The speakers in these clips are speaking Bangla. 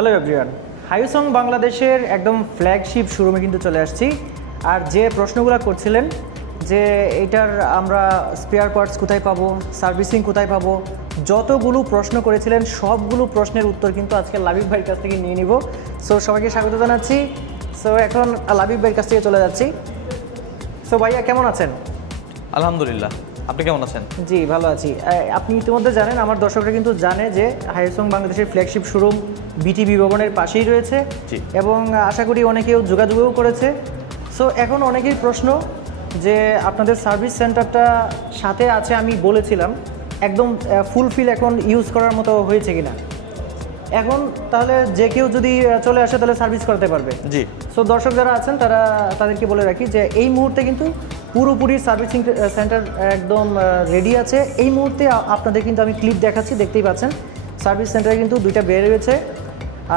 হ্যালো এভরিওয়ান, হাইসং বাংলাদেশের একদম ফ্ল্যাগশিপ শোরুমে কিন্তু চলে আসছি। আর যে প্রশ্নগুলো করছিলেন যে এটার আমরা স্পেয়ার পার্টস কোথায় পাবো, সার্ভিসিং কোথায় পাবো, যতগুলো প্রশ্ন করেছিলেন সবগুলো প্রশ্নের উত্তর কিন্তু আজকে লাবিব ভাইয়ের কাছ থেকে নিয়ে নিব। সো সবাইকে স্বাগত জানাচ্ছি। সো এখন লাবিব ভাইয়ের কাছ থেকে চলে যাচ্ছি। সো ভাইয়া কেমন আছেন? আলহামদুলিল্লাহ, আপনি কেমন আছেন? জি ভালো আছি। আপনি ইতিমধ্যে জানেন, আমার দর্শকরা কিন্তু জানে যে হাইসং বাংলাদেশের ফ্ল্যাগশিপ শোরুম বিটিভি ভবনের পাশেই রয়েছে এবং আশা করি অনেকেও যোগাযোগও করেছে। সো এখন অনেকেই প্রশ্ন যে আপনাদের সার্ভিস সেন্টারটা সাথে আছে, আমি বলেছিলাম একদম ফুলফিল এখন ইউজ করার মতো হয়েছে কিনা। এখন তাহলে যে কেউ যদি চলে আসে তাহলে সার্ভিস করতে পারবে। জি। সো দর্শক যারা আছেন তাদেরকে বলে রাখি যে এই মুহূর্তে কিন্তু পুরোপুরি সার্ভিসিং সেন্টার একদম রেডি আছে। এই মুহূর্তে আপনাদের কিন্তু আমি ক্লিপ দেখাচ্ছি, দেখতেই পাচ্ছেন সার্ভিস সেন্টারে কিন্তু দুইটা বের রয়েছে।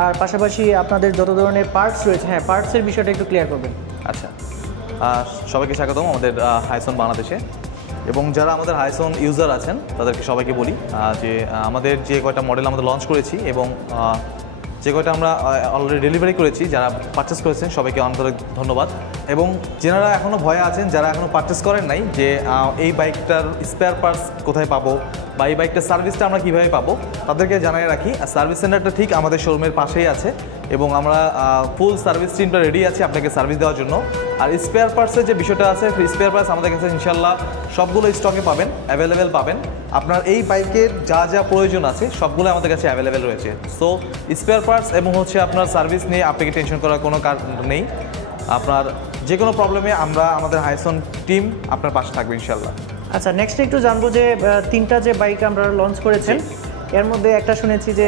আর পাশাপাশি আপনাদের যত ধরনের পার্টস রয়েছে, হ্যাঁ পার্টসের বিষয়টা একটু ক্লিয়ার করবেন। আচ্ছা, সবাইকে স্বাগতম আমাদের হাইসন বাংলাদেশে। এবং যারা আমাদের হাইসন ইউজার আছেন তাদেরকে সবাইকে বলি যে আমাদের যে কয়টা মডেল আমাদের লঞ্চ করেছি এবং যে কয়টা আমরা অলরেডি ডেলিভারি করেছি, যারা পারচেস করেছেন সবাইকে আন্তরিক ধন্যবাদ। এবং যারা এখনও ভয়ে আছেন, যারা এখনও পারচেস করেন নাই যে এই বাইকটার স্পেয়ার পার্টস কোথায় পাবো বা এই বাইকটার সার্ভিসটা আমরা কীভাবে পাবো, তাদেরকে জানিয়ে রাখি সার্ভিস সেন্টারটা ঠিক আমাদের শোরুমের পাশেই আছে এবং আমরা ফুল সার্ভিস টিমটা রেডি আছি আপনাকে সার্ভিস দেওয়ার জন্য। আর স্পেয়ার পার্টসের যে বিষয়টা আছে, স্পেয়ার পার্টস আমাদের কাছে ইনশাল্লাহ সবগুলো স্টকে পাবেন, অ্যাভেলেবেল পাবেন। আপনার এই বাইকের যা যা প্রয়োজন আছে সবগুলো আমাদের কাছে অ্যাভেলেবেল রয়েছে। সো স্পেয়ার পার্টস এবং হচ্ছে আপনার সার্ভিস নিয়ে আপনাকে টেনশন করার কোনো কারণ নেই। আপনার যে কোনো প্রবলেমে আমরা আমাদের হাইসন টিম আপনার পাশে থাকবে ইনশাল্লাহ। আচ্ছা, নেক্সট একটু জানবো যে তিনটা যে বাইক আমরা লঞ্চ করেছেন এর মধ্যে একটা শুনেছি যে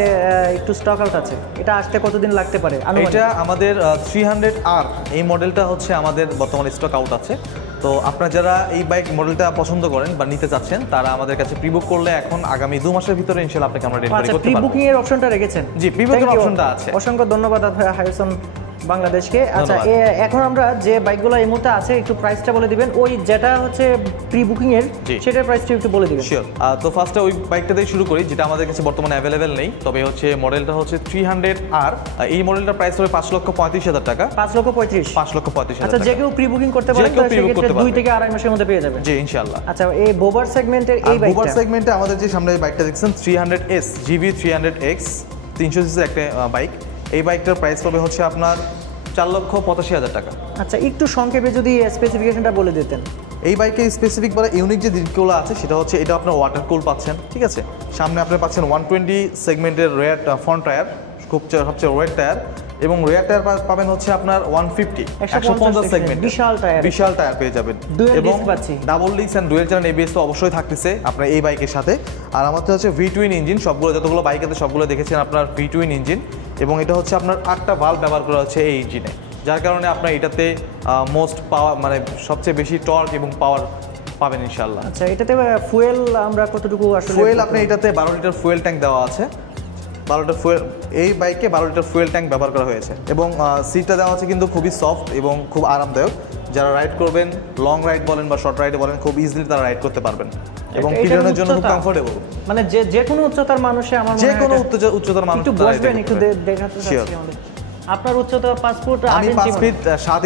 একটু স্টক আউট আছে, এটা আসতে কতদিন লাগতে পারে? এটা আমাদের 300R এই মডেলটা হচ্ছে আমাদের বর্তমানে স্টক আউট আছে। তো আপনারা যারা এই বাইক মডেলটা পছন্দ করেন বা নিতে চাচ্ছেন তারা আমাদের কাছে প্রি বুক করলে এখন আগামী 2 মাসের ভিতরে ইনশাআল্লাহ আপনাকে আমরা ডেলিভারি করতে পারবো। প্রি বুকিং এর অপশনটা রেখেছেন? জি, প্রি বুকিং অপশনটা আছে। অসংখ্য ধন্যবাদ হাইসন বাংলাদেশকে। আচ্ছা, এখন আমরা যে বাইকগুলো এই মুহূর্তে আছে একটু প্রাইসটা বলে দিবেন, ওই যেটা হচ্ছে প্রি বুকিং এর সেটার প্রাইসটা একটু বলে দিবেন। শিওর। তো ফার্স্টে ওই বাইকটা দিয়ে শুরু করি যেটা আমাদের কাছে বর্তমানে অ্যাভেলেবেল নেই, তবে হচ্ছে মডেলটা হচ্ছে 300R। এই মডেলটার প্রাইস হবে 5,35,000 টাকা। 5,35,000। আচ্ছা, যে কেউ প্রি বুকিং করতে পারে, সেক্ষেত্রে 2 থেকে 2.5 মাসের মধ্যে পেয়ে যাবেন। জি ইনশাআল্লাহ। আচ্ছা, এই বোবার সেগমেন্টের এই বাইকটা, বোবার সেগমেন্টে আমাদের যে সামনে বাইকটা দেখছেন 300S GV 300X 300 সিসির একটা বাইক। এই বাইকটার প্রাইস পাবে হচ্ছে আপনার 4,85,000 টাকা। আচ্ছা, একটু সংক্ষেপে যদি স্পেসিফিকেশনটা বলে দিতেন। এই বাইকের স্পেসিফিক বা ইউনিক যে দিকগুলো আছে সেটা হচ্ছে এটা আপনার ওয়াটার কুল পাচ্ছেন, ঠিক আছে। সামনে আপনি পাচ্ছেন 120 সেগমেন্টের রেয়ার ফ্রন্ট টায়ার, খুব সবচেয়ে ওয়েট টায়ার, এবং রেয়ার টায়ার পাবেন হচ্ছে আপনার 150 সেগমেন্ট, বিশাল টায়ার পেয়ে যাবেন। এবং double disc and dual channel ABS তো অবশ্যই থাকতেছে আপনার এই বাইকের সাথে। আর আমাদের হচ্ছে V-twin ইঞ্জিন, সবগুলো যতগুলো বাইক আছে সবগুলো দেখেছেন আপনার V-twin ইঞ্জিন, এবং এটা হচ্ছে আপনার 8টা ভালভ ব্যবহার করা হচ্ছে এই ইঞ্জিনে, যার কারণে আপনার এটাতে মোস্ট পাওয়ার মানে সবচেয়ে বেশি টর্ক এবং পাওয়ার পাবেন ইনশাআল্লাহ। আচ্ছা, এটাতে ফুয়েল আমরা কতটুকু আসলে? ফুয়েল আপনি এটাতে 12 লিটার ফুয়েল ট্যাঙ্ক দেওয়া আছে। 12 লিটার ফুয়েল, এই বাইকে 12 লিটার ফুয়েল ট্যাঙ্ক ব্যবহার করা হয়েছে। এবং সিটটা দেওয়া আছে কিন্তু খুবই সফট এবং খুব আরামদায়ক। যারা রাইড করবেন, লং রাইড বলেন বা শর্ট রাইডে বলেন, খুব ইজিলি তারা রাইড করতে পারবেন এবং পিছনের জন্য খুব কমফোর্টেবল। মানে যে কোনো উচ্চতার মানুষে, আমার যে কোনো উচ্চতার মানুষ একটু বসবেন, একটু দেখাতে চাচ্ছি আমাদের। আপনার উচ্চতা 5 ফুট 8 ইঞ্চি? 5 ফিট 7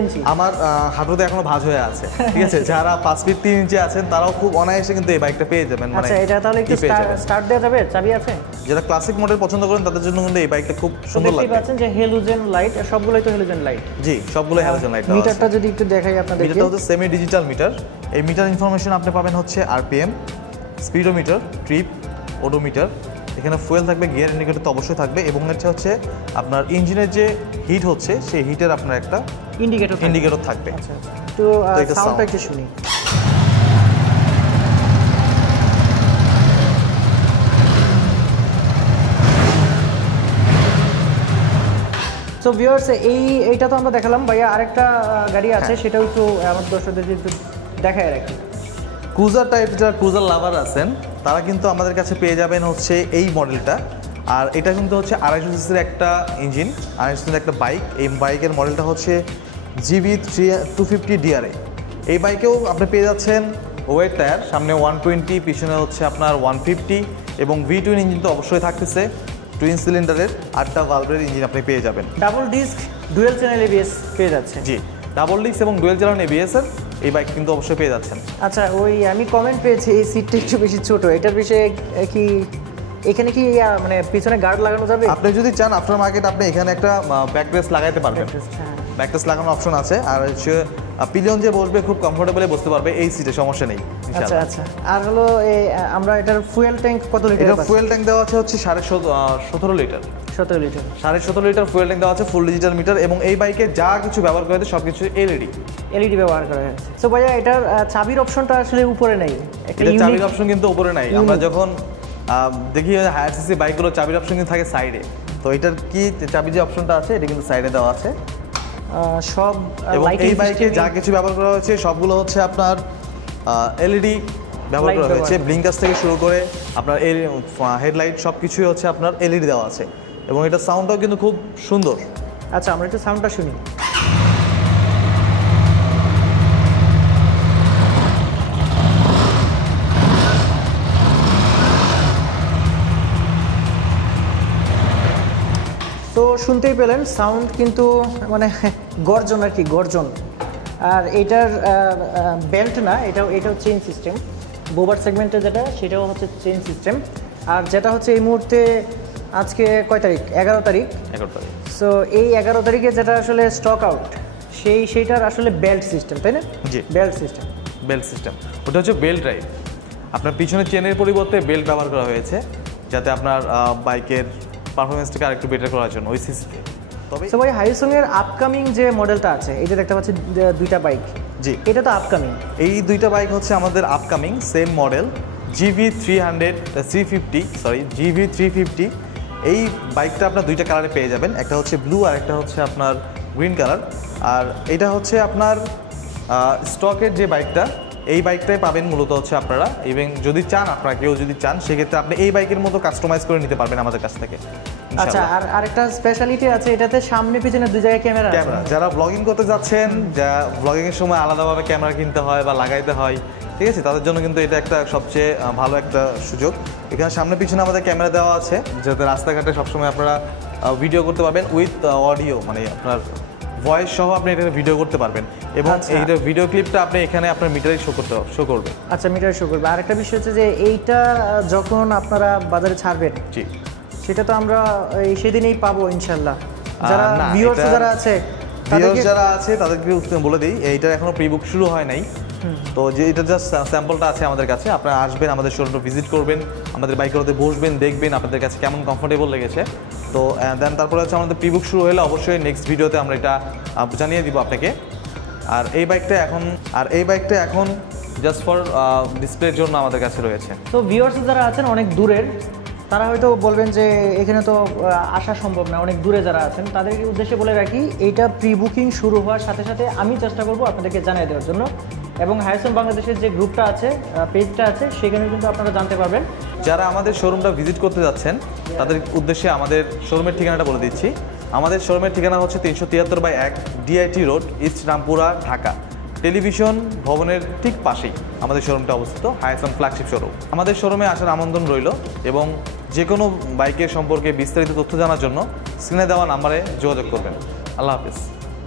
ইঞ্চি। আমার হাঁটুতে এখনো ভাঁজ হয়ে আছে, ঠিক আছে। যারা 5 ফিট 3 ইঞ্চি আছেন তারাও খুব অনায়াসে কিন্তু এই বাইকটা পেয়ে যাবেন। আচ্ছা, এটা তাহলে একটু স্টার্ট দেওয়া যাবে? চাবি আছে? যারা ক্লাসিক মডেল পছন্দ করেন তাদের জন্য কিন্তু এই বাইকটা খুব সুন্দর লাগবে। দেখতেই পাচ্ছেন যে হেলোজেন লাইট, সবগুলোই তো হেলোজেন লাইট। জি, সবগুলো হেলোজেন লাইট। মিটারটা যদি একটু দেখাই আপনাদেরকে, এটা হচ্ছে সেমি ডিজিটাল মিটার। এই মিটার ইনফরমেশন আপনি পাবেন হচ্ছে আরপিএম, স্পিডোমিটার, ট্রিপ, ওডোমিটার। এখানে ফুয়েল থাকবে, গিয়ার ইন্ডিকেটর তো অবশ্যই থাকবে, এবং এটা হচ্ছে আপনার ইঞ্জিনের যে হিট হচ্ছে সেই হিটের আপনার একটা ইন্ডিকেটর থাকবে। আচ্ছা, তো সাউন্ডটা একটু শুনি। সো ভিউয়ার্স, এইটা তো আমরা দেখালাম। ভাইয়া আরেকটা গাড়ি আছে, সেটাও একটু আমাদের দর্শকদের একটু দেখায় রাখি। ক্রুজার টাইপ, যারা ক্রুজার লাভার আছেন তারা কিন্তু আমাদের কাছে পেয়ে যাবেন হচ্ছে এই মডেলটা। আর এটা কিন্তু হচ্ছে 250 সিসির একটা ইঞ্জিন, 250 সিসির একটা বাইক। এই বাইকের মডেলটা হচ্ছে GV 250 DRA। এই বাইকেও আপনি পেয়ে যাচ্ছেন ওয়েট টায়ার, সামনে 120, পিছনে হচ্ছে আপনার 150, এবং V-twin ইঞ্জিন তো অবশ্যই থাকতেছে। টুইন সিলিন্ডারের 8টা ভালভের ইঞ্জিন আপনি পেয়ে যাবেন। Double disc dual channel ABS পেয়ে যাচ্ছে। জি, ডাবল ডিস্ক এবং ডুয়েল চ্যানেল এবিএস এর এই বাইক কিন্তু অবশ্যই পেয়ে যাচ্ছেন। আচ্ছা, ওই আমি কমেন্ট পেয়েছি এই সিটটা একটু বেশি ছোট, এটার বিষয়ে কি এখানে কি মানে পিছনে গার্ড লাগানো যাবে? আপনি যদি চান আফটার মার্কেট আপনি এখানে একটা ব্যাক রেস্ট লাগাইতে পারবেন, ব্যাক রেস্ট লাগানোর অপশন আছে। আর হচ্ছে পিলিয়ন যে বসবে খুব কমফোর্টেবলি বসতে পারবে এই সিটে, সমস্যা নেই। আচ্ছা আচ্ছা, আর হলো আমরা এটার ফুয়েল ট্যাঙ্ক কত লিটার? এটা ফুয়েল ট্যাঙ্ক দেওয়া আছে হচ্ছে 17.5 litre. 17 litre, 17.5 litre fuel tank দেওয়া আছে, ফুল ডিজিটাল মিটার। এবং এই বাইকে যা কিছু ব্যবহার করা হয়েছে সব কিছু এলইডি ব্যবহার করা হয়েছে। সো ভাইয়া এটার চাবির অপশনটা আসলে উপরে নেই, একটা চাবির অপশন কিন্তু উপরে নাই। আমরা যখন দেখি হায়ার সিসি বাইকগুলো চাবির অপশন কিন্তু থাকে সাইডে, তো এটার কি চাবি যে অপশনটা আছে এটা কিন্তু সাইডে দেওয়া আছে সব। এবং এই বাইকে যা কিছু ব্যবহার করা হয়েছে সবগুলো হচ্ছে আপনার এলইডি ব্যবহার করা হয়েছে। ব্লিঙ্কার্স থেকে শুরু করে আপনার হেডলাইট সব কিছুই হচ্ছে আপনার এলইডি দেওয়া আছে। এবং এটা সাউন্ডটাও কিন্তু খুব সুন্দর। আচ্ছা, আমরা একটু সাউন্ডটা শুনি। তো শুনতেই পেলেন সাউন্ড কিন্তু মানে গর্জন আর কি, গর্জন। আর এটার বেল্ট না, এটাও চেইন সিস্টেম। বোবার সেগমেন্টে যেটা সেটাও হচ্ছে চেইন সিস্টেম। আর যেটা হচ্ছে এই মুহূর্তে আজকে কয় তারিখ? 11 তারিখ। সো এই 11 তারিখে যেটা আসলে স্টক আউট সেইটার আসলে বেল্ট সিস্টেম, তাই না? জি, বেল্ট সিস্টেম। ওটা হচ্ছে বেল্ট ড্রাইভ। আপনার পিছনে চেনের পরিবর্তে বেল্ট ব্যবহার করা হয়েছে যাতে আপনার বাইকের পারফরমেন্সটাকে আরেকটু বেটার করার জন্য ওই সিস্টেম। তবে ভাই হাইসং এর আপকামিং যে মডেলটা আছে, এই যে দেখতে পাচ্ছি দুইটা বাইক, জি এটা তো আপকামিং। এই দুইটা বাইক হচ্ছে আমাদের আপকামিং সেম মডেল GV350। এই বাইকটা আপনার দুইটা কালারে পেয়ে যাবেন, একটা হচ্ছে ব্লু আর একটা হচ্ছে আপনার গ্রিন কালার। আর এটা হচ্ছে আপনার স্টকের যে বাইকটা, এই বাইকটাই পাবেন মূলত হচ্ছে আপনারা। এবং যদি চান, আপনারা কেউ যদি চান, সেক্ষেত্রে আপনি এই বাইকের মতো কাস্টমাইজ করে নিতে পারবেন আমাদের কাছ থেকে। আচ্ছা, আর আরেকটা স্পেশালিটি আছে, এটাতে সামনে পিছনে দুই জায়গায় ক্যামেরা আছে। যারা ব্লগিং করতে যাচ্ছেন, যা ব্লগিং এর সময় আলাদাভাবে ক্যামেরা কিনতে হয় বা লাগাইতে হয়, ঠিক আছে, তাদের জন্য কিন্তু এটা একটা সবচেয়ে ভালো একটা সুযোগ। এখানে সামনে পিছনে আমাদের ক্যামেরা দেওয়া আছে যাতে রাস্তাঘাটে সবসময় আপনারা ভিডিও করতে পারবেন উইথ অডিও, মানে আপনার ভয়েস সহ আপনি এখানে ভিডিও করতে পারবেন। এবং এই ভিডিও ক্লিপটা আপনি এখানে আপনার মিটারে শো করবে। আচ্ছা, মিটারে শো করবে। আরেকটা বিষয় হচ্ছে যে এইটা যখন আপনারা বাজারে ছাড়বেন, জি, সেটা তো আমরা সেদিনই পাবো ইনশাল্লাহ। যারা ভিউয়ার্স যারা আছে তাদেরকে বলে দিই, এইটার এখনো প্রি বুক শুরু হয় নাই। তো যে এটা জাস্ট স্যাম্পলটা আছে আমাদের কাছে। আপনারা আসবেন, আমাদের শোরুমটা ভিজিট করবেন, আমাদের বাইকের বসবেন, দেখবেন আপনাদের কাছে কেমন কমফোর্টেবল লেগেছে। তো দেন তারপরে হচ্ছে আমাদের প্রি বুক শুরু হলে অবশ্যই নেক্সট ভিডিওতে আমরা এটা জানিয়ে দিব আপনাকে। আর এই বাইকটা এখন জাস্ট ফর ডিসপ্লের জন্য আমাদের কাছে রয়েছে। তো ভিউয়ার্স যারা আছেন অনেক দূরের, তারা হয়তো বলবেন যে এখানে তো আসা সম্ভব না, অনেক দূরে যারা আছেন তাদেরকে উদ্দেশ্যে বলে রাখি, এইটা প্রি বুকিং শুরু হওয়ার সাথে সাথে আমি চেষ্টা করব আপনাদেরকে জানিয়ে দেওয়ার জন্য। এবং হাইসন বাংলাদেশের যে গ্রুপটা আছে, পেজটা আছে, সেখানে কিন্তু আপনারা জানতে পারবেন। যারা আমাদের শোরুমটা ভিজিট করতে যাচ্ছেন তাদের উদ্দেশ্যে আমাদের শোরুমের ঠিকানাটা বলে দিচ্ছি। আমাদের শোরুমের ঠিকানা হচ্ছে 373/1 DIT road, east Rampura, Dhaka. Television ভবনের ঠিক পাশেই আমাদের শোরুমটা অবস্থিত, হাইসন ফ্ল্যাগশিপ শোরুম। আমাদের শোরুমে আসার আমন্ত্রণ রইল। এবং যে কোনো বাইকের সম্পর্কে বিস্তারিত তথ্য জানার জন্য স্ক্রিনে দেওয়া নাম্বারে যোগাযোগ করবেন। আল্লাহ হাফিজ।